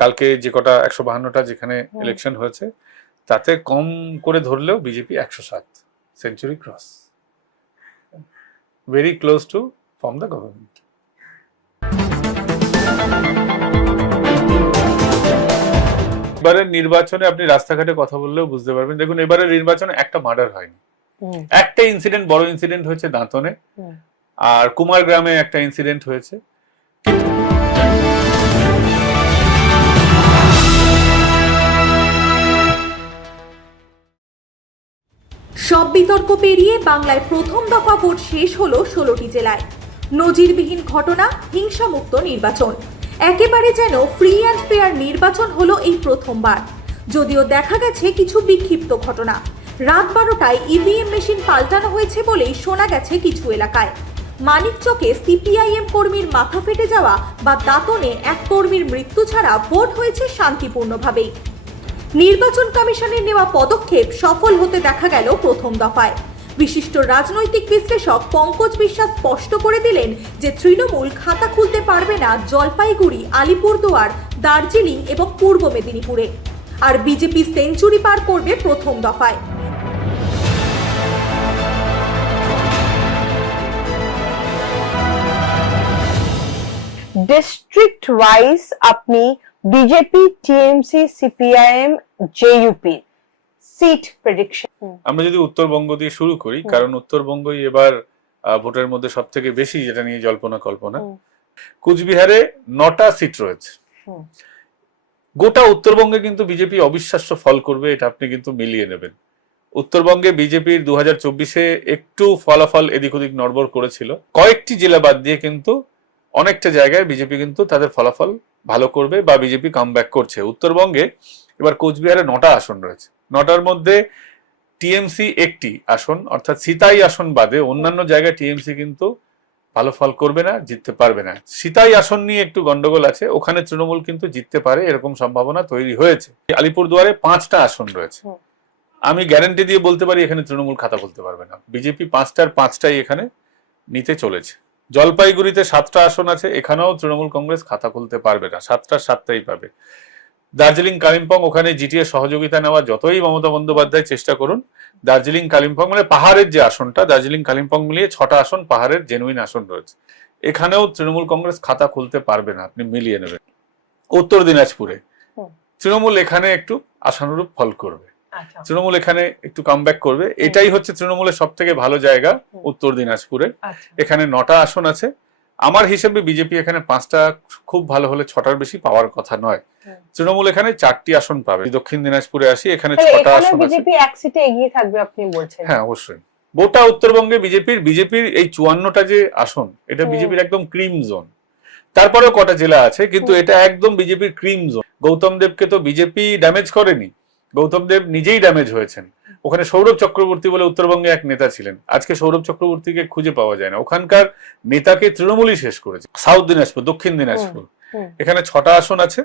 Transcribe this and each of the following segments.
কালকে যে কটা 152টা যেখানে ইলেকশন হয়েছে তাতে কম করে ধরলেও BJP 107 century cross, very close to form the government. এবারের নির্বাচনে আপনি রাস্তাঘাটে কথা বললেও বুঝতে পারবেন। দেখুন এবারের নির্বাচনে একটা মার্ডার হয়নি, একটা ইনসিডেন্ট, বড় ইনসিডেন্ট হয়েছে দাঁতনে, আর কুমারগ্রামে একটা ইনসিডেন্ট হয়েছে। সব বিতর্ক পেরিয়ে বাংলায় প্রথম দফা ভোট শেষ হলো 16টি জেলায়। নজিরবিহীন ঘটনা, হিংসামুক্ত নির্বাচন, একেবারে যেন ফ্রি অ্যান্ড ফেয়ার নির্বাচন হলো এই প্রথমবার। যদিও দেখা গেছে কিছু বিক্ষিপ্ত ঘটনা। রাত 12টায় ইভিএম মেশিন পাল্টানো হয়েছে বলেই শোনা গেছে কিছু এলাকায়। মানিকচকে সিপিআইএম কর্মীর মাথা ফেটে যাওয়া বা দাঁতনে এক কর্মীর মৃত্যু ছাড়া ভোট হয়েছে শান্তিপূর্ণভাবেই। নির্বাচন কমিশনের নেওয়া পদক্ষেপ সফল হতে দেখা গেল প্রথম দফায়। বিশিষ্ট রাজনৈতিক বিশ্লেষক পঙ্কজ বিশ্বাস স্পষ্ট করে দিলেন যে তৃণমূল খাতা খুলতে পারবে না জলপাইগুড়ি, আলিপুরদুয়ার, দার্জিলিং এবং পূর্ব মেদিনীপুরে, আর বিজেপি সেঞ্চুরি পার করবে প্রথম দফায়। ডিস্ট্রিক্ট ওয়াইজ আপনি বিজেপি, টিএমসি, সিপিআইএম, জেইউপি সিট প্রেডিকশন। আমরা যদি উত্তরবঙ্গ দিয়ে শুরু করি, কারণ উত্তরবঙ্গই এবার ভোটের মধ্যে সব থেকে বেশি, যেটা নিয়ে জল্পনা কল্পনা। কুচবিহারে 9টা সিট রয়েছে। গোটা উত্তরবঙ্গে কিন্তু বিজেপি অবিশ্বাস্য ফল করবে, এটা আপনি কিন্তু মিলিয়ে নেবেন। উত্তরবঙ্গে বিজেপির 2024-এ একটু ফলাফল এদিক ওদিক নড়বড় করেছিল, কয়েকটি জেলা বাদ দিয়ে কিন্তু অনেকটা জায়গায় বিজেপি কিন্তু তাদের ফলাফল ভালো করবে বা বিজেপি কামব্যাক করছে। উত্তরবঙ্গে এবার কোচবিহারে 9টা আসন রয়েছে। 9টার মধ্যে টিএমসি একটি আসন, অর্থাৎ সিতাই আসন বাদে অন্যান্য জায়গায় টিএমসি কিন্তু ভালো ফল করবে না, জিততে পারবে না। সিতাই আসন নিয়ে একটু গন্ডগোল আছে, ওখানে তৃণমূল কিন্তু জিততে পারে এরকম সম্ভাবনা তৈরি হয়েছে। আলিপুরদুয়ারে 5টা আসন রয়েছে, আমি গ্যারান্টি দিয়ে বলতে পারি এখানে তৃণমূল খাতা খুলতে পারবে না। বিজেপি 5টার 5টাই এখানে নিতে চলেছে। জলপাইগুড়িতে 7টা আসন আছে, এখানেও তৃণমূল কংগ্রেস খাতা খুলতে পারবে না, 7টার 7টাই পাবে। দার্জিলিং, কালিম্পং, ওখানে জিটিএ সহযোগিতা নেওয়া যতই মমতা বন্দ্যোপাধ্যায় চেষ্টা করুন, দার্জিলিং কালিম্পং মানে পাহাড়ের যে আসনটা, দার্জিলিং কালিম্পং মিলিয়ে 6টা আসন পাহাড়ের জেনুইন আসন রয়েছে, এখানেও তৃণমূল কংগ্রেস খাতা খুলতে পারবে না, আপনি মিলিয়ে নেবেন। উত্তর দিনাজপুরে তৃণমূল এখানে একটু আশানুরূপ ফল করবে, তৃণমূল এখানে একটু কামব্যাক করবে, এটাই হচ্ছে তৃণমূলের সব থেকে ভালো জায়গা উত্তর দিনাজপুরে। এখানে 9টা আসন আছে, আমার হিসেবে বিজেপি এখানে 5টা, খুব ভালো হলে 6টার বেশি পাওয়ার কথা নয়। তৃণমূল এখানে 4টি আসন পাবে। দক্ষিণ দিনাজপুরে আসি, এখানে 6টা আসন আছে। বিজেপি এক সিটে এগিয়ে থাকবে আপনি বলছেন? হ্যাঁ অবশ্যই। গোটা উত্তরবঙ্গে বিজেপির এই 54টা যে আসন, এটা বিজেপির একদম ক্রিম জোন। তারপরেও কটা জেলা আছে, কিন্তু এটা একদম বিজেপির ক্রিম জোন। গৌতম দেবকে তো বিজেপি ড্যামেজ করেনি, গৌতম দেব নিজেই ড্যামেজ হয়েছেন। ওখানে সৌরভ চক্রবর্তী বলে উত্তরবঙ্গে এক নেতা ছিলেন, আজকে সৌরভ চক্রবর্তীকে খুঁজে পাওয়া যায় না, ওখানকার নেতাকে তৃণমূলই শেষ করেছে। সাউথ দিনাজপুর, দক্ষিণ দিনাজপুর, এখানে 6টা আসন আছে,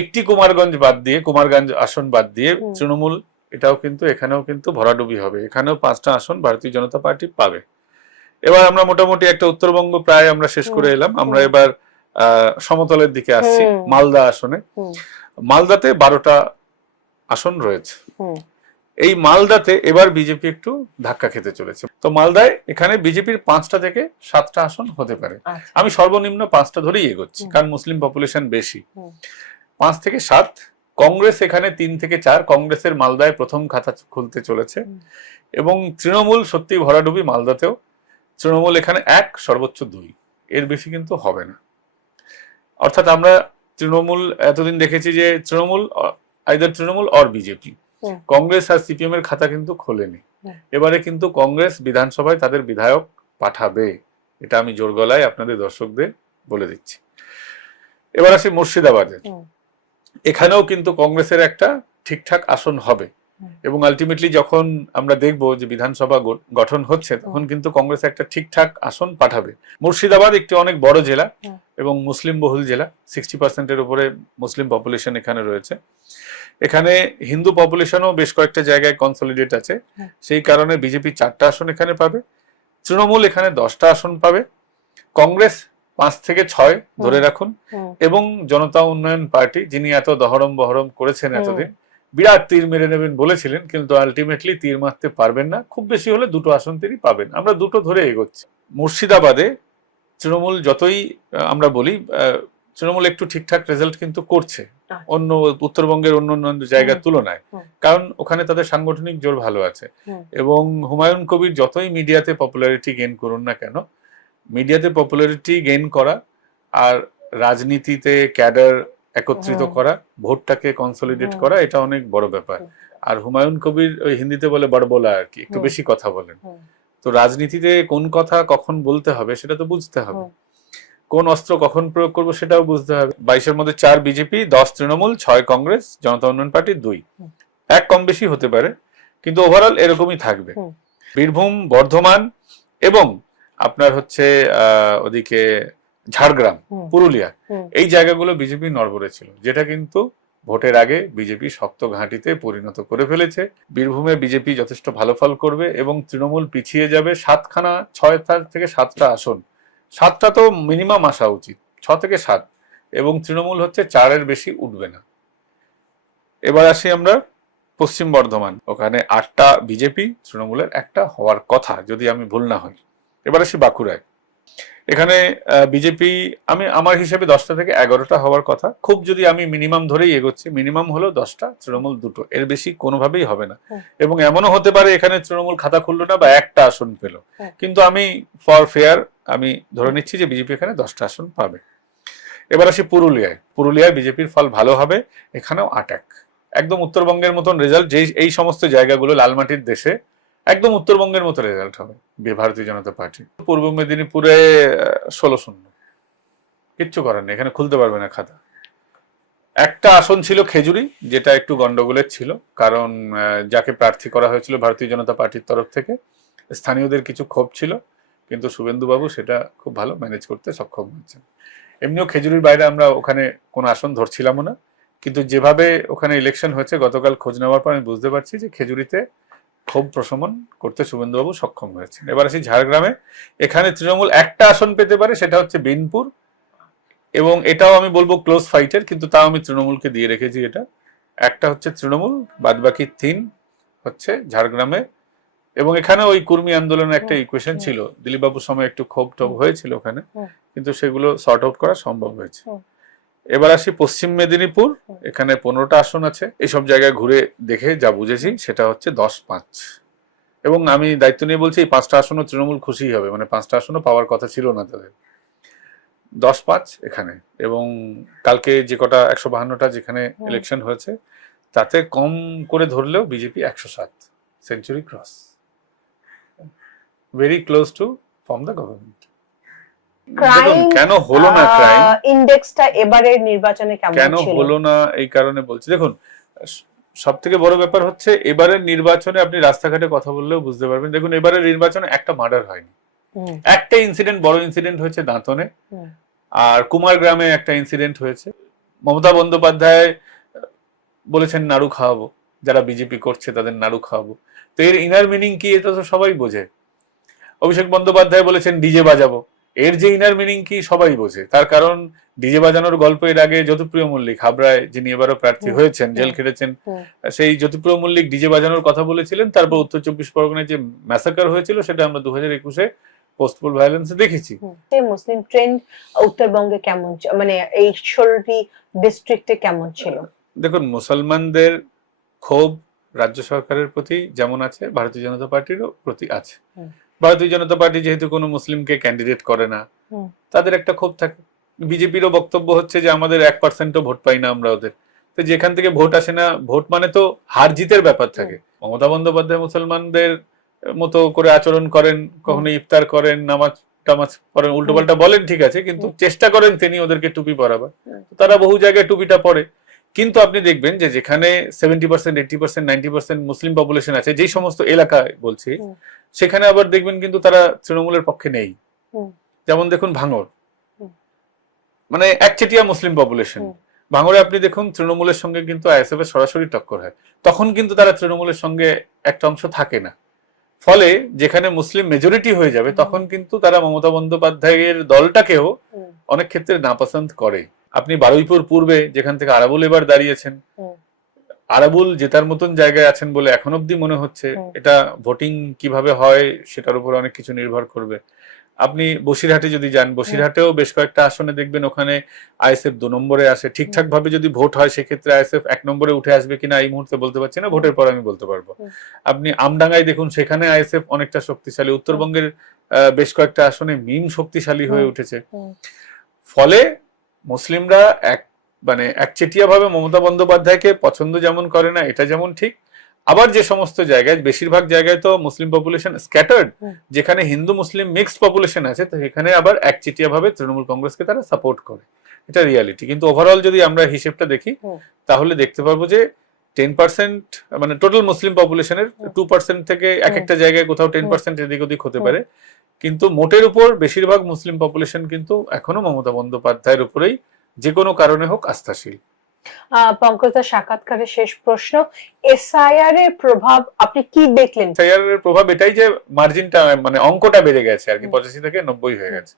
একটি কুমারগঞ্জ আসন বাদ দিয়ে তৃণমূল এটাও কিন্তু, এখানেও কিন্তু ভরাডুবি হবে, এখানেও 5টা আসন ভারতীয় জনতা পার্টি পাবে। এবার আমরা মোটামুটি একটা উত্তরবঙ্গ প্রায় আমরা শেষ করে এলাম, আমরা এবার সমতলের দিকে আসছি। মালদা আসনে, মালদাতে 12টা আসন রয়েছে। এই মালদাতে এবার বিজেপি একটু ধাক্কা খেতে চলেছে। তো মালদায় এখানে বিজেপির 5টা থেকে 7টা আসন হতে পারে, আমি সর্বনিম্ন 5টা ধরেই এগোচ্ছি, কারণ মুসলিম পপুলেশন বেশি। 5 থেকে 7। কংগ্রেস এখানে 3 থেকে 4, কংগ্রেসের মালদায় প্রথম খাতা খুলতে চলেছে। এবং তৃণমূল সত্যি ভরাডুবি মালদাতেও, তৃণমূল এখানে 1 সর্বোচ্চ 2, এর বেশি কিন্তু হবে না। অর্থাৎ আমরা তৃণমূল এতদিন দেখেছি যে Trinamool either Trinamool or BJP, Congress আর সিপিএম এর খাতা কিন্তু খোলেনি। এবারে কিন্তু কংগ্রেস বিধানসভায় তাদের বিধায়ক পাঠাবে, এটা আমি জোর গলায় আপনাদের দর্শকদের বলে দিচ্ছি। এবার আসি মুর্শিদাবাদে, এখানেও কিন্তু কংগ্রেসের একটা ঠিকঠাক আসন হবে, এবং আলটিমেটলি যখন আমরা দেখবো যে বিধানসভা গঠন হচ্ছে, তখন কিন্তু কংগ্রেস একটা ঠিকঠাক আসন পাঠাবে। মুর্শিদাবাদ একটি অনেক বড় জেলা এবং মুসলিম বহুল জেলা, 60%-এর উপরে মুসলিম পপুলেশন এখানে রয়েছে। এখানে হিন্দু পপুলেশনও বেশ কয়েকটা জায়গায় কনসলিডেট আছে, সেই কারণে বিজেপি 4টা আসন এখানে পাবে, তৃণমূল এখানে 10টা আসন পাবে, কংগ্রেস 5 থেকে 6 ধরে রাখুন। হুম। এবং জনতা উন্নয়ন পার্টি, যিনি এত দহরম বহরম করেছেন এতদিন, বিরাট তীর মেরে নেবেন বলেছিলেন, কিন্তু আলটিমেটলি তীর মারতে পারবেন না। খুব বেশি হলে 2টো আসন তিনি পাবেন। আমরা 2টো ধরে এগোচ্ছি। মুর্শিদাবাদে তৃণমূল যতই আমরা বলি, তৃণমূল একটু ঠিকঠাক রেজাল্ট কিন্তু করছে অন্য উত্তরবঙ্গের অন্য জায়গার তুলনায়, কারণ ওখানে তাদের সাংগঠনিক জোর ভালো আছে। এবং হুমায়ুন কবির যতই মিডিয়াতে পপুলারিটি গেইন করুন না কেন, মিডিয়াতে পপুলারিটি গেইন করা আর রাজনীতিতে ক্যাডার একত্রিত করা, ভোটটাকে কনসলিডেট করা, এটা অনেক বড় ব্যাপার। আর হুমায়ুন কবির ওই হিন্দিতে বলে বড়বলা আর কি, একটু বেশি কথা বলেন। তো রাজনীতিতে কোন কথা কখন বলতে হবে সেটা তো বুঝতে হবে, কোন অস্ত্র কখন প্রয়োগ করবো সেটাও বুঝতে হবে। 22-এর মধ্যে 4 বিজেপি, 10 তৃণমূল, 6 কংগ্রেস, জনতা উন্নয়ন পার্টি 2, এক কম বেশি হতে পারে, কিন্তু ওভারঅল এরকমই থাকবে। বীরভূম, বর্ধমান এবং আপনার হচ্ছে ওদিকে ঝাড়গ্রাম, পুরুলিয়া, এই জায়গাগুলো বিজেপি নড়বড়ে ছিল, যেটা কিন্তু ভোটের আগে বিজেপি শক্ত ঘাঁটিতে পরিণত করে ফেলেছে। বীরভূমে বিজেপি যথেষ্ট ভালো ফল করবে এবং তৃণমূল পিছিয়ে যাবে 7খানা, 6 থেকে 7টা আসন। 7টা তো মিনিমাম আসা উচিত, 6 থেকে 7, এবং তৃণমূল হচ্ছে 4-এর বেশি উঠবে না। এবার আসি আমরা পশ্চিম বর্ধমান, ওখানে 8টা বিজেপি, তৃণমূলের 1টা হওয়ার কথা যদি আমি ভুল না হই। এবার আসি বাঁকুড়ায়, এখানে বিজেপি আমার হিসেবে 10টা থেকে 11টা হওয়ার কথা। খুব যদি আমি মিনিমাম ধরেই এগোচ্ছি, মিনিমাম হলো 10টা, তৃণমূল 2টো, এর বেশি কোনোভাবেই হবে না। এবং এমনও হতে পারে এখানে তৃণমূল খাতা খুললো না বা 1টা আসন পেল, কিন্তু আমি ফর ফেয়ার আমি ধরে নিচ্ছি যে বিজেপি এখানে 10টা আসন পাবে। এবার আসি পুরুলিয়ায় বিজেপির ফল ভালো হবে, এখানেও 8-1, একদম উত্তরবঙ্গের মতন রেজাল্ট। এই সমস্ত জায়গাগুলো লালমাটির দেশে একদম উত্তরবঙ্গের মতো রেজাল্ট হবে ভারতীয় জনতা পার্টি। পূর্ব মেদিনীপুরে 16-0, কিচ্ছু করার নেই, এখানে খুলতে পারবে না খাতা। 1টা আসন ছিল খেজুরি, যেটা একটু গন্ডগোলের ছিল, কারণ যাকে প্রার্থী করা হয়েছিল ভারতীয় জনতা পার্টির তরফ থেকে, স্থানীয়দের কিছু ক্ষোভ ছিল, কিন্তু শুভেন্দু বাবু সেটা খুব ভালো ম্যানেজ করতে সক্ষম হয়েছেন। এমনিও খেজুরির বাইরে আমরা ওখানে কোনো আসন ধরছিলাম না, কিন্তু যেভাবে ওখানে ইলেকশন হয়েছে গতকাল খোঁজ নেওয়ার পর আমি বুঝতে পারছি যে খেজুরিতে ক্ষোভ প্রশমন করতে শুভেন্দুবাবু সক্ষম হয়েছেন। এবার আসি ঝাড়গ্রামে, এখানে তৃণমূল 1টা আসন পেতে পারে, সেটা হচ্ছে বিনপুর, এবং এটাও আমি বলবো ক্লোজ ফাইটের, কিন্তু তাও আমি তৃণমূলকে দিয়ে রেখেছি। এটা 1টা হচ্ছে তৃণমূল, বাদবাকি 3 হচ্ছে ঝাড়গ্রামে। এবং এখানে ওই কর্মী আন্দোলনের একটা ইকুয়েশন ছিল, দিলীপ বাবুর সময় একটু ক্ষোভ টোভ হয়েছিল ওখানে, কিন্তু সেগুলো সর্ট আউট করা সম্ভব হয়েছে। এবার আসি পশ্চিম মেদিনীপুর, এখানে 15টা আসন আছে। এসব জায়গায় ঘুরে দেখে যা বুঝেছি সেটা হচ্ছে 10-5, এবং আমি দায়িত্ব নিয়ে বলছি এই 5টা আসনও তৃণমূল খুশি হবে, মানে 5টা আসনও পাওয়ার কথা ছিল না তাদের। 10-5 এখানে, এবং কালকে যে কটা 152টা যেখানে ইলেকশন হয়েছে তাতে কম করে ধরলেও BJP 107, century cross, very close to form the government. কেন হলো না ক্রাইম ইন্ডেক্সটা এবারের নির্বাচনে কেন হলো না এই কারণে বলছি। দেখুন, সব থেকে বড় ব্যাপার হচ্ছে এবারের নির্বাচনে আপনি রাস্তাঘাটে কথা বললেও বুঝতে পারবেন। দেখুন, এবারের নির্বাচনে একটা মার্ডার হয়নি, একটা ইনসিডেন্ট, বড় ইনসিডেন্ট হয়েছে দাঁতনে, আর কুমারগ্রামে একটা ইনসিডেন্ট হয়েছে। মমতা বন্দ্যোপাধ্যায় বলেছেন নাড়ু খাওয়াবো, যারা বিজেপি করছে তাদের নাড়ু খাওয়াবো। তো এর ইনার মিনিং কি এটা তো সবাই বোঝে। অভিষেক বন্দ্যোপাধ্যায় বলেছেন ডিজে বাজাবো, এর যে ইনার মিনিং কি সবাই বোঝে। তার কারণ ডিজে বাজানোর গল্প এর আগে জ্যোতিপ্রিয় মল্লিক, হাবড়ায় যিনি এবারও প্রার্থী হয়েছেন, জেল খেটেছেন, সেই জ্যোতিপ্রিয় মল্লিক ডিজে বাজানোর কথা বলেছিলেন। তারপর উত্তর 24 পরগনায় যে ম্যাসাকার হয়েছিল সেটা আমরা 2021-এ পোস্টপোল ভায়োলেন্সে দেখেছি। মুসলিম ট্রেন্ড উত্তরবঙ্গে কেমন, মানে এই 16টি ডিস্ট্রিক্টে কেমন ছিল? দেখুন, মুসলমানদের ক্ষোভ রাজ্য সরকারের প্রতি যেমন আছে, ভারতীয় জনতা পার্টিরও প্রতি আছে। ভারতীয় জনতা পার্টি যেহেতু কোনো মুসলিমকে ক্যান্ডিডেট করে না, তাদের একটা ক্ষোভ থাকে। বিজেপিরও বক্তব্য হচ্ছে যে আমাদের 1%ও ভোট পাই না আমরা ওদের। তো যেখান থেকে ভোট আসে না, ভোট মানে তো হার জিতের ব্যাপার থাকে। মমতা বন্দ্যোপাধ্যায় মুসলমানদের মতো করে আচরণ করেন, কখনো ইফতার করেন, নামাজ টামাজ পড়েন, উল্টো পাল্টা বলেন, ঠিক আছে, কিন্তু চেষ্টা করেন তিনি ওদেরকে টুপি পরাবার। তারা বহু জায়গায় টুপিটা পরে, কিন্তু আপনি দেখবেন যে যেখানে 70%, 80%, 90% মুসলিম পপুলেশন আছে, যেই সমস্ত এলাকায় বলছি, সেখানে আবার দেখবেন কিন্তু তারা তৃণমূলের পক্ষে নেই। যেমন দেখুন ভাঙড়, মানে একচেটিয়া মুসলিম পপুলেশন। ভাঙড়ে আপনি দেখুন তৃণমূলের সঙ্গে কিন্তু আইএসএফ এর সরাসরি টক্কর হয়, তখন কিন্তু তারা তৃণমূলের সঙ্গে একটা অংশ থাকে না। ফলে যেখানে মুসলিম মেজরিটি হয়ে যাবে তখন কিন্তু তারা মমতা বন্দ্যোপাধ্যায়ের দলটাকেও অনেক ক্ষেত্রে নাপসন্দ করে। আপনি বারুইপুর পূর্বে যেখান থেকে আরাবুল এবার দাঁড়িয়েছেন, আরাবুল জেতার মতন জায়গায় আছেন বলে এখন অব্দি মনে হচ্ছে। এটা ভোটিং কিভাবে হয় সেটার উপর অনেক কিছু নির্ভর করবে। আপনি বসিরহাটে যদি যান, বসিরহাটেও বেশ কয়েকটা আসনে দেখবেন ওখানে আইএসএফ 2 নম্বরে আসে। ঠিকঠাক ভাবে যদি ভোট হয় সেক্ষেত্রে আইএসএফ 1 নম্বরে উঠে আসবে কিনা এই মুহূর্তে বলতে পারছি না, ভোটের পর আমি বলতে পারবো। আপনি আমডাঙ্গায় দেখুন, সেখানে আইএসএফ অনেকটা শক্তিশালী। উত্তরবঙ্গের বেশ কয়েকটা আসনে মিম শক্তিশালী হয়ে উঠেছে। ফলে মুসলিমরা একচেটিয়া ভাবে মমতা বন্দ্যোপাধ্যায়কে পছন্দ যেমন করে না, এটা যেমন ঠিক। আবার যে সমস্ত জায়গায়, বেশিরভাগ জায়গায় তো মুসলিম পপুলেশন স্ক্যাটার্ড, যেখানে হিন্দু মুসলিম মিক্সড পপুলেশন আছে, তো সেখানে আবার একচেটিয়া ভাবে তৃণমূল কংগ্রেসকে তারা সাপোর্ট করে। এটা রিয়ালিটি। কিন্তু ওভারঅল যদি আমরা হিসেবটা দেখি তাহলে দেখতে পারবো যে 10% মানে টোটাল মুসলিম পপুলেশনের 2% থেকে এক একটা জায়গায় কোথাও 10% এদিক ওদিক হতে পারে, কিন্তু মোটের উপর বেশিরভাগ মুসলিম পপুলেশন কিন্তু এখনো মমতা বন্দ্যোপাধ্যায়ের উপরেই যে কোনো কারণে হোক আস্থাশীল। পঙ্কজদার সাক্ষাৎকারের শেষ প্রশ্ন, এসআইআর এর প্রভাব আপনি কি দেখলেন? এসআইআর এর প্রভাব এটাই যে মার্জিনটা মানে অঙ্কটা বেড়ে গেছে আর কি, 85 থেকে 90 হয়ে গেছে।